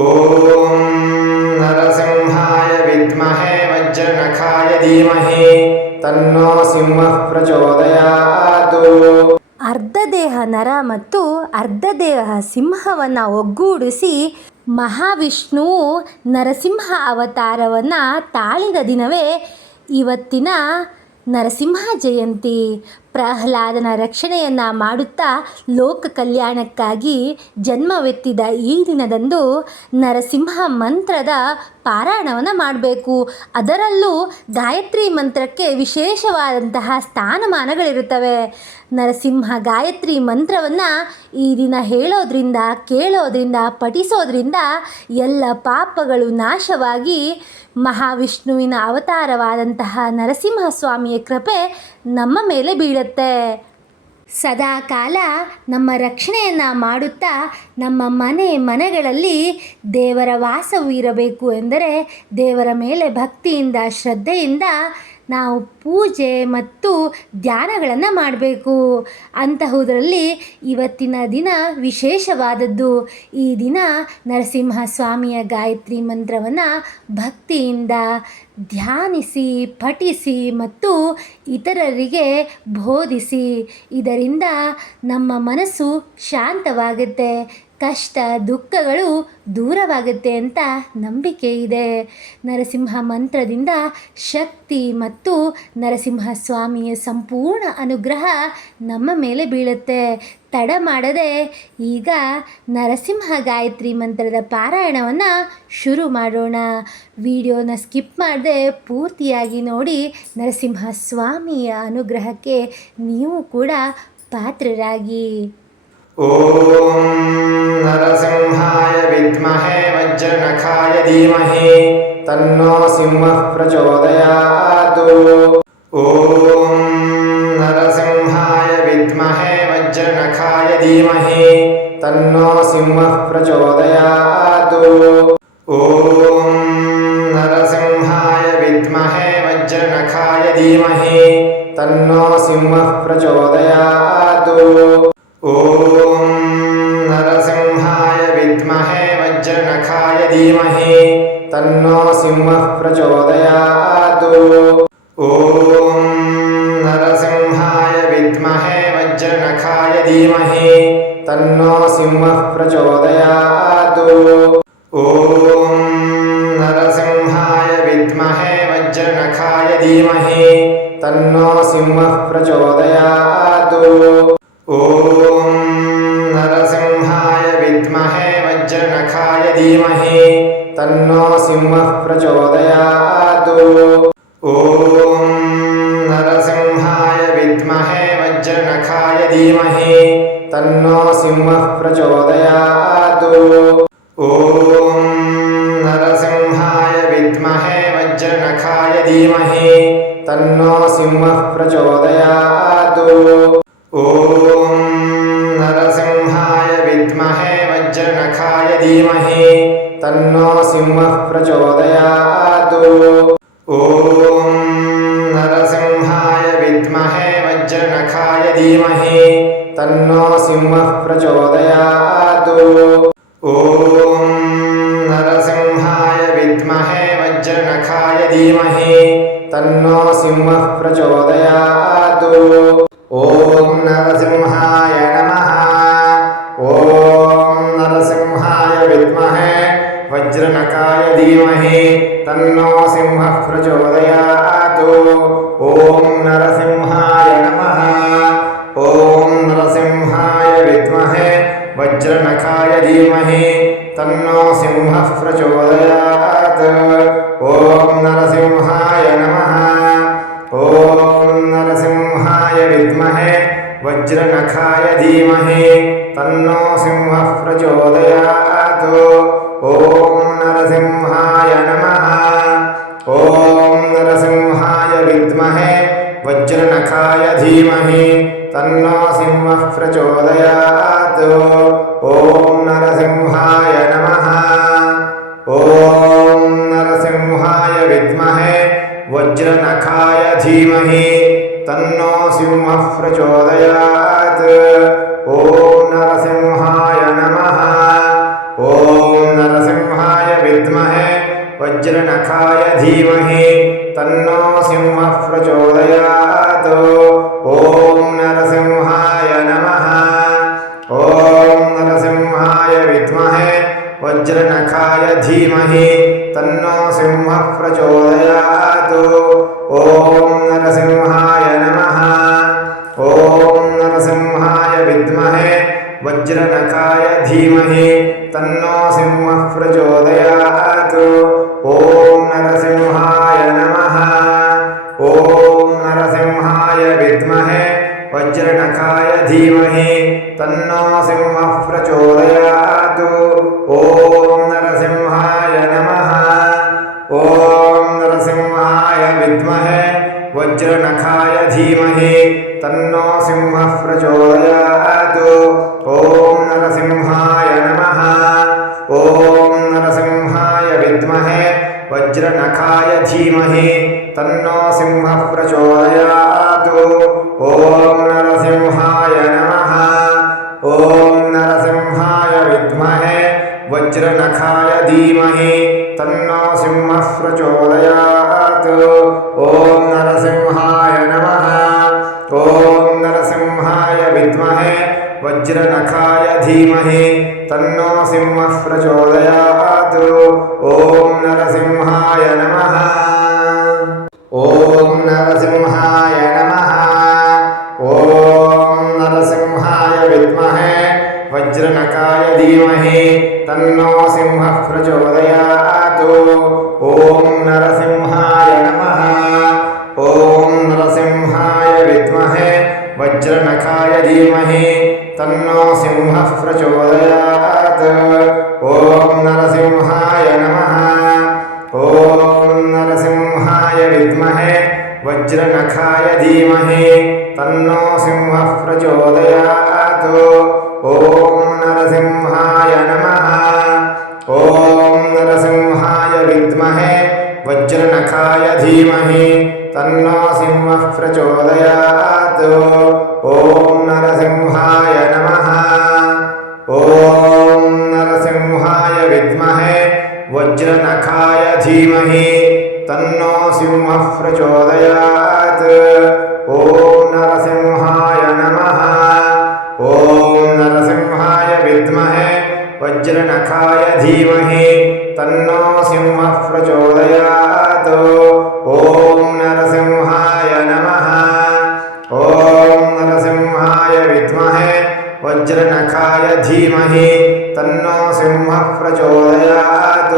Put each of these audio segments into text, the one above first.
ಓಂ ನರಸಿಂಹಾಯ ವಿದ್ಮಹೇ ವಜ್ರನಖಾಯ ಧೀಮಹಿ ತನ್ನೋ ಸಿಂಹಃ ಪ್ರಚೋದಯಾತ್. ಅರ್ಧ ದೇಹ ನರ ಮತ್ತು ಅರ್ಧ ದೇಹ ಸಿಂಹವನ್ನು ಒಗ್ಗೂಡಿಸಿ ಮಹಾವಿಷ್ಣುವು ನರಸಿಂಹ ಅವತಾರವನ್ನು ತಾಳಿದ ದಿನವೇ ಇವತ್ತಿನ ನರಸಿಂಹ ಜಯಂತಿ. ಪ್ರಹ್ಲಾದನ ರಕ್ಷಣೆಯನ್ನು ಮಾಡುತ್ತಾ ಲೋಕ ಕಲ್ಯಾಣಕ್ಕಾಗಿ ಜನ್ಮವೆತ್ತಿದ ಈ ದಿನದಂದು ನರಸಿಂಹ ಮಂತ್ರದ ಪಾರಾಯಣವನ್ನು ಮಾಡಬೇಕು. ಅದರಲ್ಲೂ ಗಾಯತ್ರಿ ಮಂತ್ರಕ್ಕೆ ವಿಶೇಷವಾದಂತಹ ಸ್ಥಾನಮಾನಗಳಿರುತ್ತವೆ. ನರಸಿಂಹ ಗಾಯತ್ರಿ ಮಂತ್ರವನ್ನು ಈ ದಿನ ಹೇಳೋದ್ರಿಂದ, ಕೇಳೋದ್ರಿಂದ, ಪಠಿಸೋದ್ರಿಂದ ಎಲ್ಲ ಪಾಪಗಳು ನಾಶವಾಗಿ ಮಹಾವಿಷ್ಣುವಿನ ಅವತಾರವಾದಂತಹ ನರಸಿಂಹಸ್ವಾಮಿಯ ಕೃಪೆ ನಮ್ಮ ಮೇಲೆ ಬೀಳುತ್ತೆ. ಸದಾಕಾಲ ನಮ್ಮ ರಕ್ಷಣೆಯನ್ನು ಮಾಡುತ್ತಾ ನಮ್ಮ ಮನೆಗಳಲ್ಲಿ ದೇವರ ವಾಸವು ಇರಬೇಕು ಎಂದರೆ ದೇವರ ಮೇಲೆ ಭಕ್ತಿಯಿಂದ, ಶ್ರದ್ಧೆಯಿಂದ ನಾವು ಪೂಜೆ ಮತ್ತು ಧ್ಯಾನಗಳನ್ನು ಮಾಡಬೇಕು. ಅಂತಹುದರಲ್ಲಿ ಇವತ್ತಿನ ದಿನ ವಿಶೇಷವಾದದ್ದು. ಈ ದಿನ ನರಸಿಂಹಸ್ವಾಮಿಯ ಗಾಯತ್ರಿ ಮಂತ್ರವನ್ನು ಭಕ್ತಿಯಿಂದ ಧ್ಯಾನಿಸಿ, ಪಠಿಸಿ ಮತ್ತು ಇತರರಿಗೆ ಬೋಧಿಸಿ. ಇದರಿಂದ ನಮ್ಮ ಮನಸ್ಸು ಶಾಂತವಾಗುತ್ತೆ, ಕಷ್ಟ ದುಃಖಗಳು ದೂರವಾಗುತ್ತೆ ಅಂತ ನಂಬಿಕೆ ಇದೆ. ನರಸಿಂಹ ಮಂತ್ರದಿಂದ ಶಕ್ತಿ ಮತ್ತು ನರಸಿಂಹಸ್ವಾಮಿಯ ಸಂಪೂರ್ಣ ಅನುಗ್ರಹ ನಮ್ಮ ಮೇಲೆ ಬೀಳುತ್ತೆ. ತಡ ಮಾಡದೆ ಈಗ ನರಸಿಂಹ ಗಾಯತ್ರಿ ಮಂತ್ರದ ಪಾರಾಯಣವನ್ನು ಶುರು ಮಾಡೋಣ. ವಿಡಿಯೋನ ಸ್ಕಿಪ್ ಮಾಡದೆ ಪೂರ್ತಿಯಾಗಿ ನೋಡಿ ನರಸಿಂಹಸ್ವಾಮಿಯ ಅನುಗ್ರಹಕ್ಕೆ ನೀವು ಕೂಡ ಪಾತ್ರರಾಗಿ. ಓಂ ನರಸಿಂಹಾಯ ವಿದ್ಮಹೇ ವಜ್ರನಖಾಯ ಧೀಮಹಿ ತನ್ನೋ ಸಿಂಹಃ ಪ್ರಚೋದಯಾತ್. ಓಂ ನರಸಿಂಹಾಯ ವಿದ್ಮಹೇ ವಜ್ರನಖಾಯ ಧೀಮಹಿ ತನ್ನೋ ಸಿಂಹಃ ಪ್ರಚೋದಯಾತ್. ಓಂ ನರಸಿಂಹಾಯ ವಿದ್ಮಹೇ ವಜ್ರನಖಾಯ ಧೀಮಹಿ ತನ್ನೋ ಸಿಂಹಃ ಪ್ರಚೋದಯಾತ್. ಓಂ ನರಸಿಂಹಾಯ ವಿದ್ಮಹೇ ವಜ್ರನಖಾಯ ಧೀಮಹಿ ತನ್ನೋ ಸಿಂಹಃ ಪ್ರಚೋದಯಾತ್. ಓಂ ನರಸಿಂಹಾಯ ವಿದ್ಮಹೇ ವಜ್ರನಖಾಯ ಧೀಮಹಿ ತನ್ನೋ ಸಿಂಹಃ ಪ್ರಚೋದಯಾತ್. ಓಂ ನರಸಿಂಹಾಯ ವಿದ್ಮಹೇ ವಜ್ರನಖಾಯ ಧೀಮಹಿ ತನ್ನೋ ಸಿಂಹಃ ಪ್ರಚೋದಯಾತ್. ಓಂ ನರಸಿಂಹಾಯ ವಿದ್ಮಹೇ ವಜ್ರನಖಾಯ ಧೀಮಹಿ ತನ್ನೋ ಸಿಂಹಃ ಪ್ರಚೋದಯಾತ್. ಓಂ ನರಸಿಂಹಾಯ ವಿದ್ಮಹೇ ವಜ್ರನಖಾಯ ಧೀಮಹಿ ತನ್ನೋ ಸಿಂಹಃ ಪ್ರಚೋದಯಾತ್. ಓಂ ನರಸಿಂಹಾಯ ವಿದ್ಮಹೇ ವಜ್ರನಖಾಯ ಧೀಮಹಿ ತನ್ನೋ ಸಿಂಹಃ ಪ್ರಚೋದಯಾತ್. ಓಂ ನರಸಿಂಹಾಯ ವಿದ್ಮಹೇ ವಜ್ರನಖಾಯ ಧೀಮಹಿ ತನ್ನೋ ಸಿಂಹಃ ಪ್ರಚೋದಯಾತ್. ಓಂ ನರಸಿಂಹಾಯ ವಿದ್ಮಹೇ ವಜ್ರನಖಾಯ ಧೀಮಹಿ ತನ್ನೋ ಸಿಂಹಃ ಪ್ರಚೋದಯಾತ್. ಓಂ ನರಸಿಂಹಾಯ ವಿದ್ಮಹೇ ವಜ್ರನಖಾಯ ಧೀಮಹಿ ತನ್ನೋ ಸಿಂಹಃ ಪ್ರಚೋದಯಾತ್. ಓಂ ನರಸಿಂಹಾಯ ನಮಃ. ಓಂ ನರಸಿಂಹಾಯ ವಿದ್ಮಹೇ ವಜ್ರನಖಾಯ ಧೀಮಹಿ ತನ್ನೋ ಸಿಂಹಃ ಪ್ರಚೋದಯಾತ್. ಓಂ ನರಸಿಂಹಾಯ ನಮಃ. ಓಂ ನರಸಿಂಹಾಯ ವಿದ್ಮಹೇ ವಜ್ರನಖಾಯ ಧೀಮಹಿ ತನ್ನೋ ಸಿಂಹಃ ಪ್ರಚೋದಯಾತ್. ಓಂ ನರಸಿಂಹಾಯ ನಮಃ. ಓಂ ನರಸಿಂಹಾಯ ವಿದ್ಮಹೇ ವಜ್ರನಖಾಯ ಧೀಮಹಿ ತನ್ನೋ ಸಿಂಹಃ ಪ್ರಚೋದಯಾತ್. ಓಂ ನರಸಿಂಹಾಯ ನಮಃ. ಓಂ ನರಸಿಂಹಾಯ ವಿದ್ಮಹೇ ವಜ್ರನಖಾಯ ಧೀಮಹಿ ತನ್ನೋ ಸಿಂಹಃ ಪ್ರಚೋದಯಾತ್. ಓಂ ನರಸಿಂಹಾಯ ನಮಃ. ಓಂ ನರಸಿಂಹಾಯ ವಿದ್ಮಹೇ ವಜ್ರನಖಾಯ ಧೀಮಹಿ ತನ್ನೋ ಸಿಂಹಃ ಪ್ರಚೋದಯಾತ್. ಓಂ ನರಸಿಂಹಾಯ ನಮಃ. ಓಂ वज्रनखाय धीमहि तन्नो सिंहः प्रचोदयात्। ॐ नरसिंहाय नमः। ॐ नरसिंहाय विद्महे वज्रनखाय धीमहि तन्नो सिंहः प्रचोदयात्। ॐ नरसिंहाय नमः। ॐ नरसिंहाय विद्महे वज्रनखाय धीमहि तन्नो सिंहः प्रचोदयात्। ॐ नरसिंहाय नमः। ॐ नरसिंहाय विद्महे वज्रनखाय धीमहि तन्नो सिंहः प्रचोदयात्। ॐ नरसिंहाय नमः। ॐ नरसिंहाय विद्महे वज्रनखाय धीमहि तन्नो सिंहः प्रचोदयात्। ॐ नरसिंहाय नमः। ॐ नरसिंहाय विद्महे वज्रनखाय धीमहि तन्नो सिंहः प्रचोदयात्। ॐ नरसिंहाय नमः। ॐ नरसिंहाय विद्महे वज्रनखाय धीमहि तन्नो सिंहः प्रचोदयात्। ॐ नरसिंहाय नमः। ॐ नरसिंहाय विद्महे वज्रनखाय धीमहि तन्नो सिंहः प्रचोदयात्। ॐ नरसिंहाय नमः। ॐ नरसिंहाय नमः। ॐ नरसिंहाय विद्महे वज्रनखाय धीमहि तन्नो सिंहः प्रचोदयात्। ॐ नरसिंहाय नमः। ॐ नरसिंहाय विद्महे वज्रनखाय धीमहि तन्नो सिंहः प्रचोदयात्। ॐ नरसिंहाय नमः। ॐ नरसिंहाय विद्महे वज्रनखाय धीमहि तन्नो सिंहः प्रचोदयात्। ॐ नरसिंहाय नमः। ॐ नरसिंहाय विद्महे वज्रनखाय धीमहि तन्नो सिंहः प्रचोदयात्। ॐ नरसिंहाय नमः। ॐ नरसिंहाय विद्महे वज्रनखाय धीमहि तन्नो सिंहः प्रचोदयात्। ॐ नरसिंहाय नमः। ॐ नरसिंहाय विद्महे वज्रनखाय धीमहि तन्नो सिंहः प्रचोदयात्। ॐ नरसिंहाय नमः। ॐ नरसिंहाय विद्महे वज्रनखाय धीमहि तन्नो सिंहः प्रचोदयात्।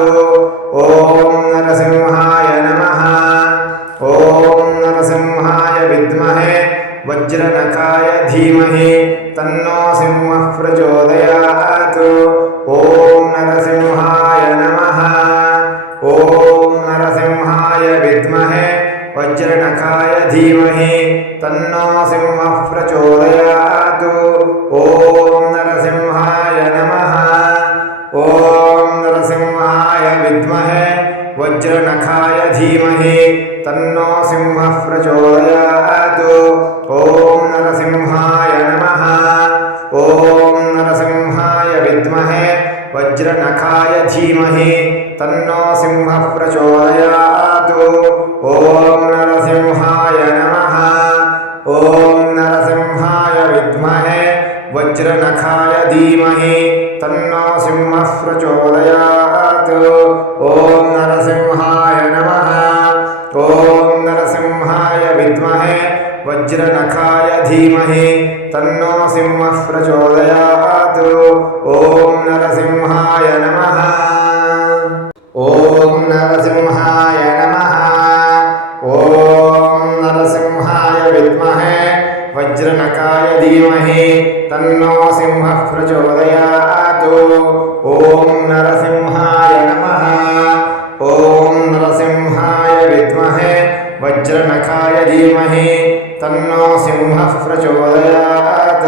ॐ नरसिंहाय नमः। ॐ नरसिंहाय विद्महे वज्रनखाय धीमहि तन्नो सिंहः प्रचोदयात्। ॐ नरसिंहाय नमः। ॐ नरसिंहाय विद्महे वज्रनखाय धीमहि तन्नो सिंहः प्रचोदयात्। ॐ नरसिंहाय नमः। ॐ नरसिंहाय विद्महे वज्रनखाय धीमहि तन्नो सिंहः प्रचोदयात्। ॐ नरसिंहाय नमः। ॐ नरसिंहाय विद्महे वज्रनखाय धीमहि तन्नो सिंहः प्रचोदयात्। ॐ नरसिंहाय नमः। ॐ नरसिंहाय विद्महे वज्रनखाय धीमहि तन्नो सिंहः प्रचोदयात्। ॐ नरसिंहाय नमः। ॐ नरसिंहाय विद्महे वज्रनखाय धीमहि तन्नो सिंहः प्रचोदयात्। ॐ नरसिंहाय नमः। ॐ नरसिंहाय नमः। ॐ नरसिंहाय विद्महे वज्रनखाय धीमहि तन्नो सिंहः प्रचोदयात्। ॐ नरसिंहाय नमः। ॐ नरसिंहाय विद्महे वज्रनखाय धीमहि तन्नो सिंहः प्रचोदयात्।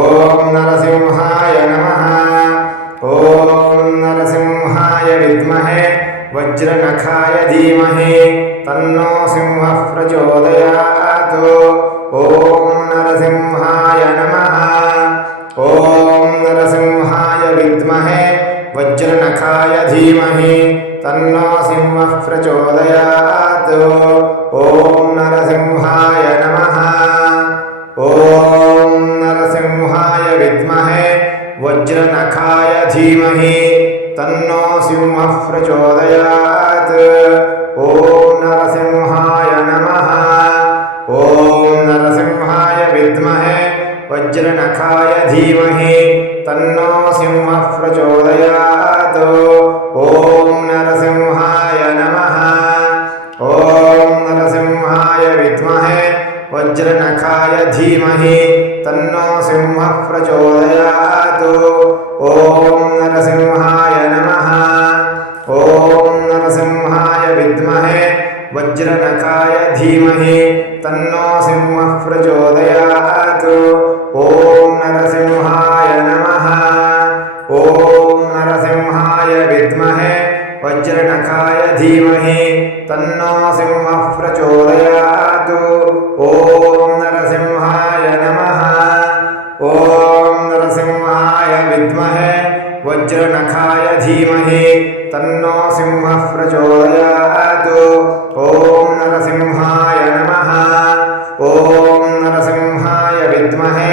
ॐ नरसिंहाय नमः। ॐ नरसिंहाय विद्महे वज्रनखाय धीमहि तन्नो सिंहः प्रचोदयात्। ॐ नरसिंहाय नमः। ॐ नरसिंहाय विद्महे वज्रनखाय धीमहि तन्नो सिंहः प्रचोदयात्। ॐ नरसिंहाय नमः। ॐ नरसिंहाय विद्महे वज्रनखाय धीमहि तन्नो सिंहः प्रचोदयात्। ॐ नरसिंहाय नमः। ॐ नरसिंहाय विद्महे वज्रनखाय धीमहि तन्नो सिंहः प्रचोदयात्। ॐ नरसिंहाय नमः। ॐ नरसिंहाय विद्महे वज्रनखाय धीमहि तन्नो सिंहः प्रचोदयात्। ॐ नरसिंहाय नमः। ॐ नरसिंहाय विद्महे वज्रनखाय धीमहि तन्नो सिंहः प्रचोदयात्। ॐ नरसिंहाय नमः। ॐ नरसिंहाय विद्महे वज्रनखाय धीमहि तन्नो सिंहः प्रचोदयात्। ॐ नरसिंहाय नमः। ॐ नरसिंहाय विद्महे वज्रनखाय धीमहि तन्नो सिंहः प्रचोदयात्। ॐ नरसिंहाय नमः। ॐ नरसिंहाय विद्महे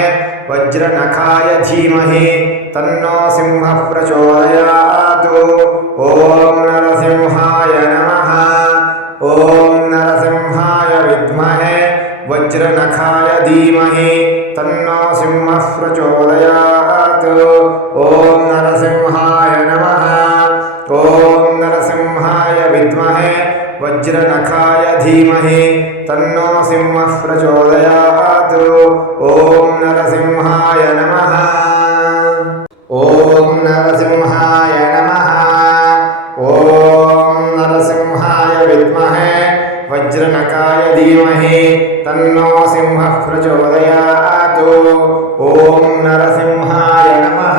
वज्रनखाय धीमहि तन्नो सिंहः प्रचोदयात्। ॐ नरसिंहाय नमः। ॐ नरसिंहाय विद्महे वज्रनखाय धीमहि तन्नो सिंहः प्रचोदयात्। ॐ नरसिंहाय नमः। ॐ नरसिंहाय विद्महे वज्रनखाय धीमहि तन्नो सिंहः प्रचोदयात्। ॐ नरसिंहाय नमः। ॐ नरसिंहाय नमः। ॐ नरसिंहाय विद्महे वज्रनखाय धीमहि तन्नो सिंहः प्रचोदयात्। ॐ नरसिंहाय नमः।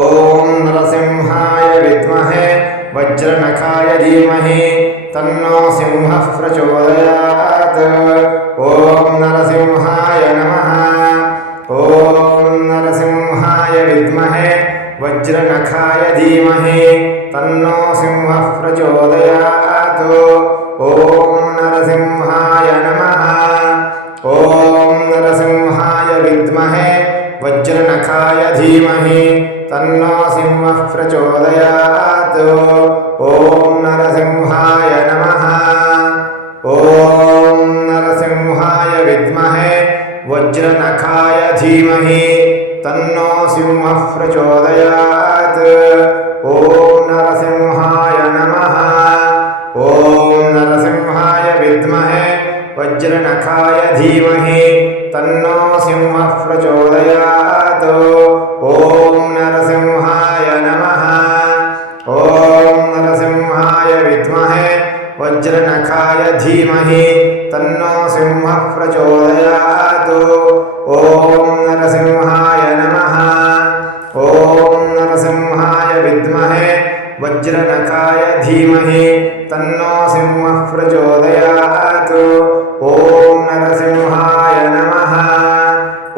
ॐ नरसिंहाय विद्महे वज्रनखाय धीमहि तन्नो सिंहः प्रचोदयात्। ॐ नरसिंहाय नमः। ॐ नरसिंहाय विद्महे वज्रनखाय धीमहि तन्नो सिंहः प्रचोदयात्। ॐ नरसिंहाय नमः। ॐ नरसिंहाय विद्महे वज्रनखाय धीमहि तन्नो सिंहः प्रचोदयात्। ॐ नरसिंहाय नमः। ॐ नरसिंहाय विद्महे वज्रनखाय धीमहि तन्नो सिंहः प्रचोदयात्। ॐ नरसिंहाय नमः। ॐ नरसिंहाय विद्महे वज्रनखाय धीमहि तन्नो सिंहः प्रचोदयात्। ॐ नरसिंहाय नमः। ॐ नरसिंहाय विद्महे वज्रनखाय धीमहि तन्नो सिंहः प्रचोदयात्। ॐ नरसिंहाय नमः। ॐ नरसिंहाय विद्महे वज्रनखाय धीमहि तन्नो सिंहः प्रचोदयात्। ॐ नरसिंहाय नमः।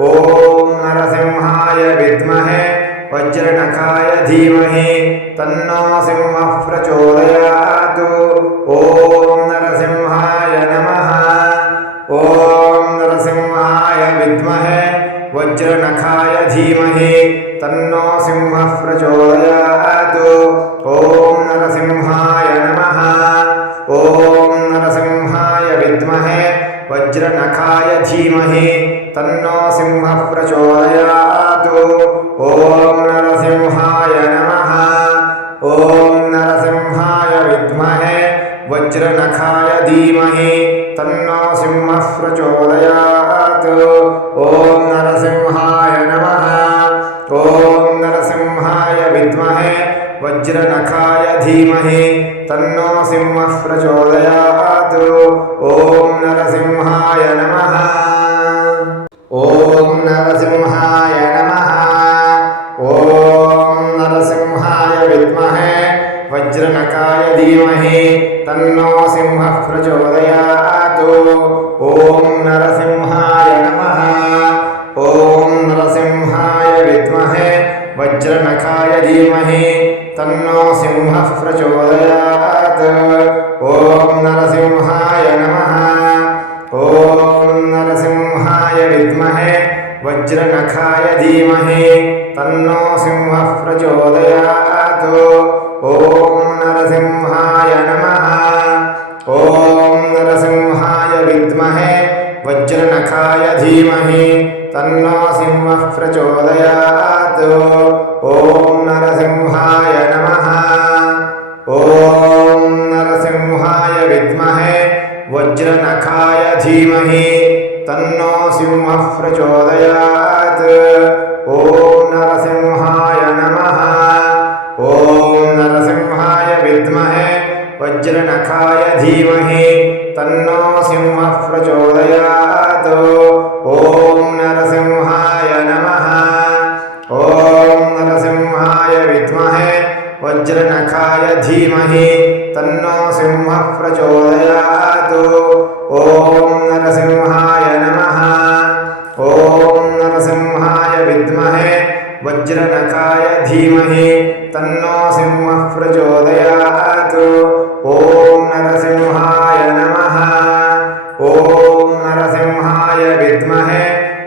ॐ नरसिंहाय विद्महे वज्रनखाय धीमहि तन्नो सिंहः प्रचोदयात्। ॐ नरसिंहाय नमः। ॐ नरसिंहाय विद्महे वज्रनखाय धीमहि तन्नो सिंहः प्रचोदयात्। ॐ नरसिंहाय नमः। ॐ नरसिंहाय विद्महे वज्रनखाय धीमहि तन्नो सिंहः प्रचोदयात्। ॐ नरसिंहाय नमः। ॐ नरसिंहाय विद्महे वज्रनखाय धीमहि तन्नो सिंहः प्रचोदयात्। ॐ नरसिंहाय नमः। ॐ नरसिंहाय विद्महे वज्रनखाय धीमहि तन्नो सिंहः प्रचोदयात्। ॐ नरसिंहाय नमः। ॐ नरसिंहाय नमः। ॐ नरसिंहाय विद्महे वज्रनखाय धीमहि तन्नो सिंहः प्रचोदयात्। ॐ नरसिंहाय नमः। ॐ नरसिंहाय विद्महे वज्रनखाय धीमहि तन्नो सिंहः प्रचोदयात्। ॐ नरसिंहाय नमः। ॐ नरसिंहाय विद्महे वज्रनखाय धीमहि तन्नो सिंहः प्रचोदयात्। ॐ नरसिंहाय नमः। ॐ नरसिंहाय विद्महे वज्रनखाय धीमहि तन्नो सिंहः प्रचोदयात्। ॐ नरसिंहाय नमः। ॐ नरसिंहाय विद्महे वज्रनखाय धीमहि तन्नो सिंहः प्रचोदयात्। ॐ नरसिंहाय नमः। ॐ नरसिंहाय विद्महे वज्रनखाय धीमहि तन्नो सिंहः प्रचोदयात्। ॐ नरसिंहाय नमः। ॐ नरसिंहाय विद्महे वज्रनखाय धीमहि तन्नो सिंहः प्रचोदयात्। ॐ नरसिंहाय नमः। ॐ नरसिंहाय विद्महे वज्रनखाय धीमहि तन्नो सिंहः प्रचोदयात्। ॐ नरसिंहाय नमः। ॐ नरसिंहाय विद्महे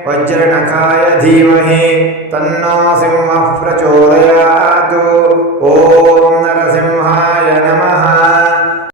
वज्रनखाय धीमहि तन्नो सिंहः प्रचोदयात्। ॐ नरसिंहाय